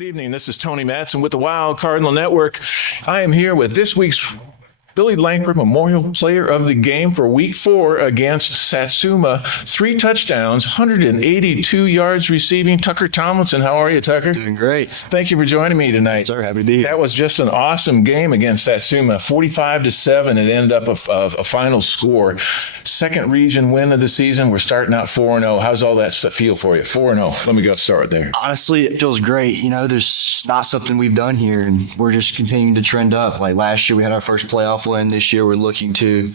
Good evening. This is Tony Matson with the Wild Cardinal Network. I am here with this week's Billy Lankford Memorial Player of the Game for Week 4 against Satsuma. 3 touchdowns, 182 yards receiving. Tucker Tomlinson. How are you, Tucker? Doing great. Thank you for joining me tonight. Sir, happy to be here. That was just an awesome game against Satsuma. 45-7. It ended up a final score. Second region win of the season. We're starting out 4-0. How's all that stuff feel for you? 4-0. Let me go start there. Honestly, it feels great. You know, there's not something we've done here, and we're just continuing to trend up. Like last year, we had our first playoff win. This year, we're looking to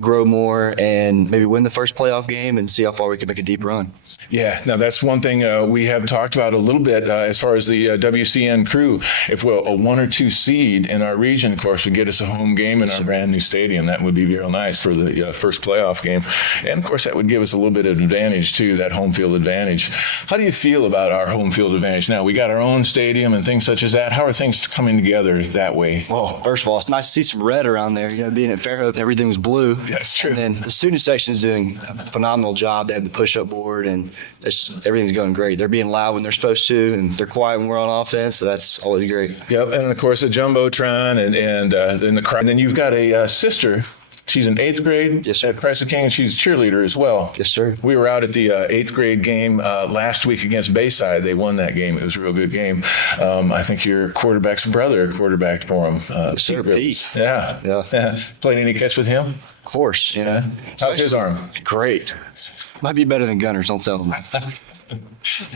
grow more and maybe win the first playoff game and see how far we can make a deep run. Yeah, now that's one thing we have talked about a little bit as far as the WCN crew. If we're a 1 or 2 seed in our region, of course, would get us a home game in our brand new stadium. That would be real nice for the first playoff game. And, of course, that would give us a little bit of advantage, too, that home field advantage. How do you feel about our home field advantage now? We got our own stadium and things such as that. How are things coming together that way? Well, first of all, it's nice to see some red around there. You know, being at Fairhope, everything was blue. That's true. And then the student section is doing a phenomenal job. They have the push-up board, and everything's going great. They're being loud when they're supposed to, and they're quiet when we're on offense, so that's always great. Yep, and, of course, a Jumbotron and the crowd. And then you've got a sister. She's in 8th grade. Yes, sir. At Christ the King, and she's a cheerleader as well. Yes, sir. We were out at the 8th grade game last week against Bayside. They won that game. It was a real good game. I think your quarterback's brother quarterbacked for him. Yes, sir, Pete. Yeah. Played any catch with him? Of course, you know. How's his arm? Great. Might be better than Gunners, don't tell them.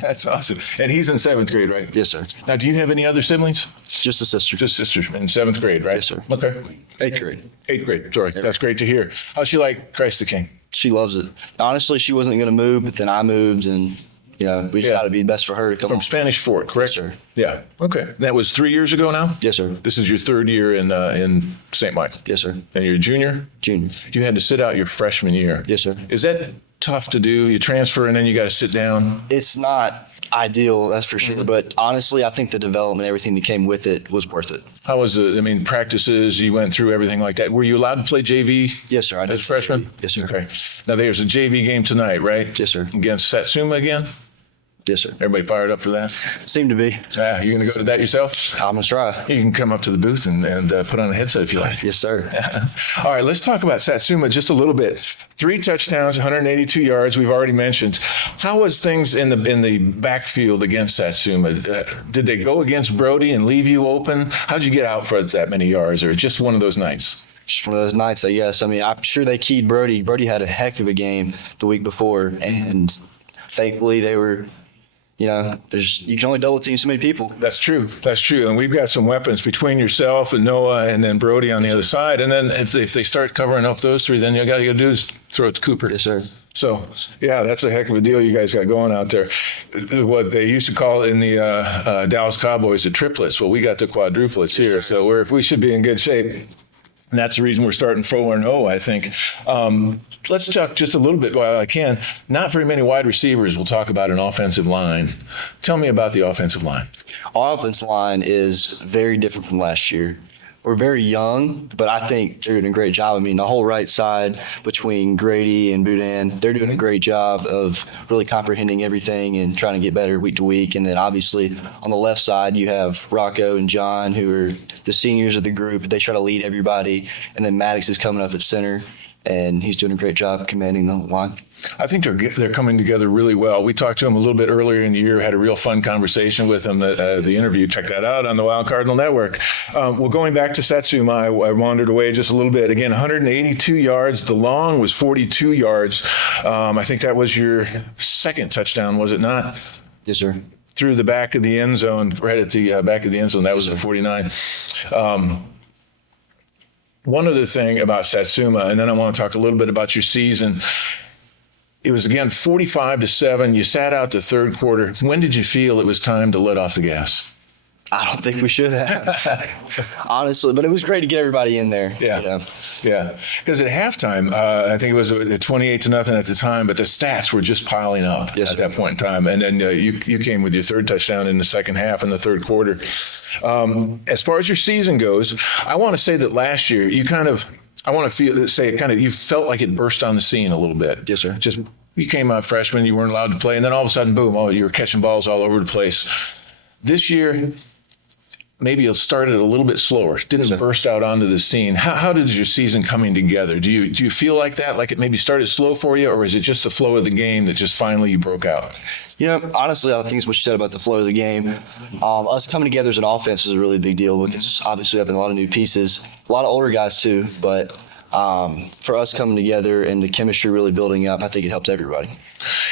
That's awesome. And he's in 7th grade, right? Yes, sir. Now, do you have any other siblings? Just a sister. Just sisters in 7th grade, right? Yes, sir. Okay. 8th grade. 8th grade. Sorry. That's great to hear. How's she like Christ the King? She loves it. Honestly, she wasn't going to move, but then I moved, and you know, we decided it'd be best for her to come From on. Spanish Fort, correct? Yes, sir. Yeah. Okay. That was 3 years ago now? Yes, sir. This is your 3rd year in St. Mike. Yes, sir. And you're a junior? Junior. You had to sit out your freshman year. Yes, sir. Is that tough to do? You transfer and then you got to sit down? It's not ideal, that's for sure. But honestly, I think the development, everything that came with it was worth it. How was practices, you went through everything like that. Were you allowed to play JV? Yes, sir. I did. As a freshman? Yes, sir. Okay. Now there's a JV game tonight, right? Yes, sir. Against Satsuma again? Yes, sir. Everybody fired up for that? Seemed to be. Yeah, you going to go to that yourself? I'm going to try. You can come up to the booth and put on a headset if you like. Yes, sir. All right, let's talk about Satsuma just a little bit. 3 touchdowns, 182 yards, we've already mentioned. How was things in the backfield against Satsuma? Did they go against Brody and leave you open? How'd you get out for that many yards, or just one of those nights? Just one of those nights, I guess. I mean, I'm sure they keyed Brody. Brody had a heck of a game the week before, and thankfully they were – you know, you can only double team so many people. That's true. And we've got some weapons between yourself and Noah and then Brody on the other side. And then if they start covering up those 3, then you got to do is throw it to Cooper. Yes, sir. So, yeah, that's a heck of a deal you guys got going out there. What they used to call in the Dallas Cowboys the triplets. Well, we got the quadruplets here. So we should be in good shape. And that's the reason we're starting 4-0, I think. Let's talk just a little bit while I can. Not very many wide receivers. We'll talk about an offensive line. Tell me about the offensive line. Our offensive line is very different from last year. We're very young, but I think they're doing a great job. I mean, the whole right side between Grady and Boudin, they're doing a great job of really comprehending everything and trying to get better week to week. And then obviously on the left side, you have Rocco and John, who are the seniors of the group. They try to lead everybody. And then Maddox is coming up at center, and he's doing a great job commanding the line. I think they're coming together really well. We talked to him a little bit earlier in the year, had a real fun conversation with him. The interview, check that out on the Wild Cardinal Network. Well, going back to Satsuma, I wandered away just a little bit. Again, 182 yards. The long was 42 yards. I think that was your second touchdown, was it not? Yes, sir. Through the back of the end zone, right at the back of the end zone. That was a 49. One other thing about Satsuma, and then I want to talk a little bit about your season. It was, again, 45-7. You sat out the third quarter. When did you feel it was time to let off the gas? I don't think we should have, honestly. But it was great to get everybody in there. Yeah, you know? Yeah. Because at halftime, I think it was 28-0 at the time, but the stats were just piling up at that point in time. And then you came with your third touchdown in the second half in the third quarter. As far as your season goes, I want to say that last year you you felt like it burst on the scene a little bit. Yes, sir. You came out freshman, you weren't allowed to play, and then all of a sudden, boom, you were catching balls all over the place. This year, maybe it started a little bit slower. Didn't burst out onto the scene. How did your season coming together? Do you feel like that? Like it maybe started slow for you, or is it just the flow of the game that just finally you broke out? Honestly, I think it's what you said about the flow of the game. Us coming together as an offense was a really big deal because obviously we have a lot of new pieces, a lot of older guys too. But for us coming together and the chemistry really building up, I think it helps everybody.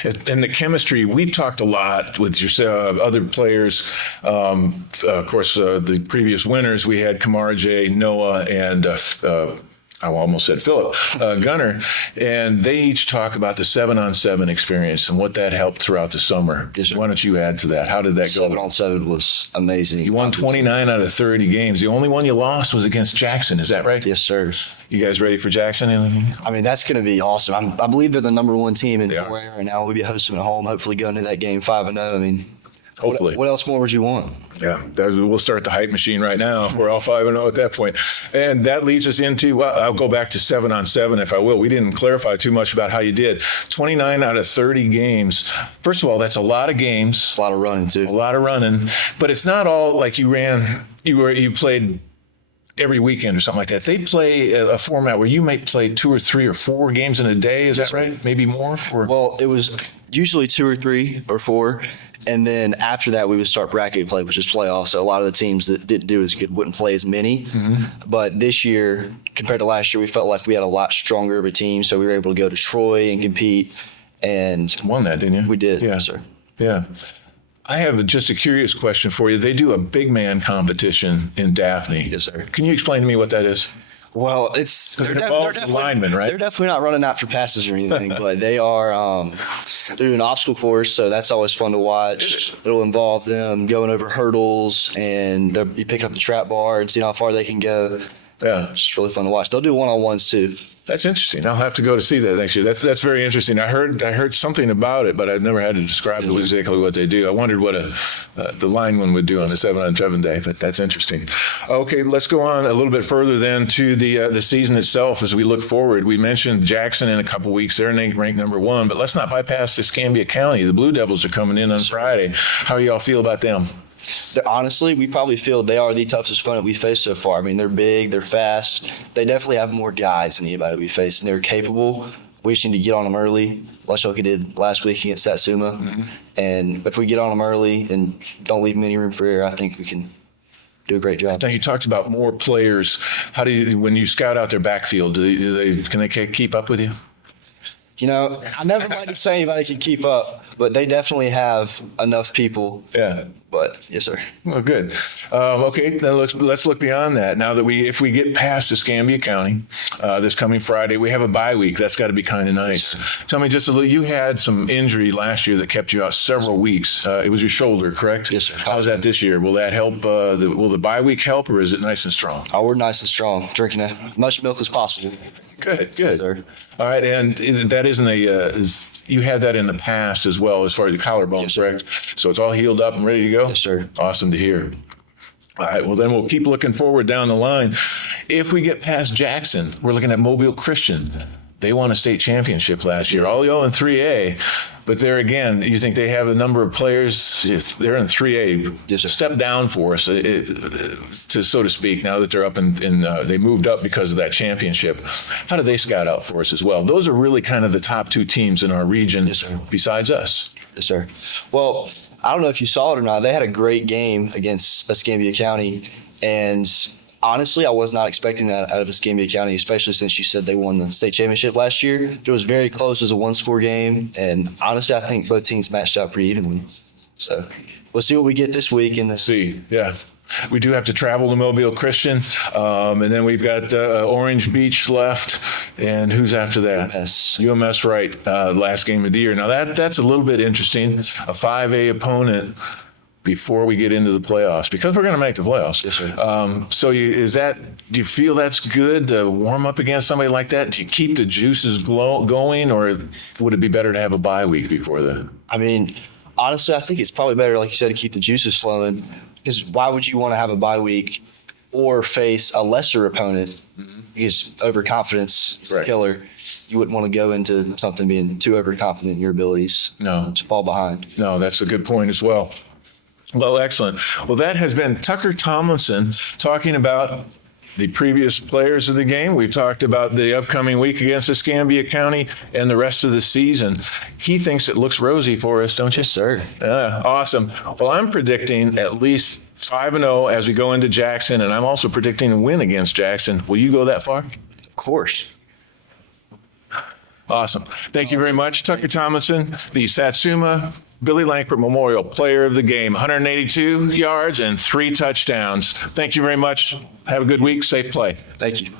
And the chemistry, we've talked a lot with your other players. Of course, the previous winners, we had Kamar J, Noah, and I almost said Philip, Gunner, and they each talk about the 7-on-7 experience and what that helped throughout the summer. Yes, sir. Why don't you add to that? How did that go? 7-on-7 was amazing. You won 29 out of 30 games. The only one you lost was against Jackson. Is that right? Yes, sir. You guys ready for Jackson? I mean, that's going to be awesome. I believe they're the number one team in 4A right now. We'll be hosting at home, hopefully going to that game 5-0. I mean, hopefully. What else more would you want? Yeah, we'll start the hype machine right now. We're all 5-0 at that point. And that leads us into, well, I'll go back to 7-on-7 if I will. We didn't clarify too much about how you did. 29 out of 30 games. First of all, that's a lot of games. A lot of running, too. A lot of running. But it's not all like you played every weekend or something like that. They play a format where you might play 2 or 3 or 4 games in a day. Is that right? Maybe more? Well, it was usually 2 or 3 or 4. And then after that, we would start bracket play, which is playoffs. So a lot of the teams that didn't do as good wouldn't play as many. Mm-hmm. But this year, compared to last year, we felt like we had a lot stronger of a team. So we were able to go to Troy and compete. And won that, didn't you? We did. Yeah. Yes, sir. Yeah. I have just a curious question for you. They do a big man competition in Daphne. Yes, sir. Can you explain to me what that is? Well, it involves linemen, right? They're definitely not running out for passes or anything, but they are they're doing an obstacle course, so that's always fun to watch. It'll involve them going over hurdles, and they'll be picking up the trap bar and seeing how far they can go. Yeah, it's really fun to watch. They'll do one-on-ones too. That's interesting. I'll have to go to see that next year. That's very interesting. I heard something about it, but I've never had to describe exactly what they do. I wondered what the lineman would do on the 7-on-7 day, but that's interesting. Okay, let's go on a little bit further then to the season itself as we look forward. We mentioned Jackson in a couple weeks. They're ranked number 1, but let's not bypass Escambia County. The Blue Devils are coming in on Friday. How do y'all feel about them? Honestly, we probably feel they are the toughest opponent we faced so far. I mean, they're big, they're fast. They definitely have more guys than anybody we faced, and they're capable. We just need to get on them early, like we did last week against Satsuma. Mm-hmm. And if we get on them early and don't leave them any room for error, I think we can do a great job. Now, you talked about more players. How do you, when you scout out their backfield, can they keep up with you? I never like to say anybody can keep up, but they definitely have enough people. Yeah. But yes, sir. Well, good. Okay, then let's look beyond that. Now that if we get past Escambia County this coming Friday, we have a bye week. That's got to be kind of nice. Tell me just a little. You had some injury last year that kept you out several weeks. It was your shoulder, correct? Yes, sir. How's that this year? Will that help? Will the bye week help, or is it nice and strong? Oh, we're nice and strong. Drinking as much milk as possible. Good. Sir. All right, and that isn't you had that in the past as well as far as the collarbone, yes, correct? So it's all healed up and ready to go? Yes, sir. Awesome to hear. All right, well, then we'll keep looking forward down the line. If we get past Jackson, we're looking at Mobile Christian. They won a state championship last year, all in 3A. But there again, you think they have a number of players, if they're in 3A, yes, step down for us, so to speak, now that they're up they moved up because of that championship. How do they scout out for us as well? Those are really kind of the top 2 teams in our region, yes, besides us. Yes, sir. Well, I don't know if you saw it or not. They had a great game against Escambia County, and honestly, I was not expecting that out of Escambia County, especially since you said they won the state championship last year. It was very close as a 1-score game, and honestly, I think both teams matched out pretty evenly. So we'll see what we get this week. Yeah. We do have to travel to Mobile Christian, and then we've got Orange Beach left, and who's after that? UMS, right, last game of the year. Now, that's a little bit interesting, a 5A opponent before we get into the playoffs, because we're going to make the playoffs. Yes, sir. So do you feel that's good to warm up against somebody like that? Do you keep the juices going, or would it be better to have a bye week before that? I mean, honestly, I think it's probably better, like you said, to keep the juices flowing, because why would you want to have a bye week or face a lesser opponent? Mm-hmm. Because overconfidence is a killer. You wouldn't want to go into something being too overconfident in your abilities. No. To fall behind. No, that's a good point as well. Well, excellent. Well, that has been Tucker Tomlinson talking about the previous players of the game. We've talked about the upcoming week against Escambia County and the rest of the season. He thinks it looks rosy for us, don't you? Yes, sir. Awesome. Well, I'm predicting at least 5-0 as we go into Jackson, and I'm also predicting a win against Jackson. Will you go that far? Of course. Awesome. Thank you very much, Tucker Tomlinson, the Satsuma Billy Lankford Memorial Player of the Game, 182 yards and 3 touchdowns. Thank you very much. Have a good week. Safe play. Thank you.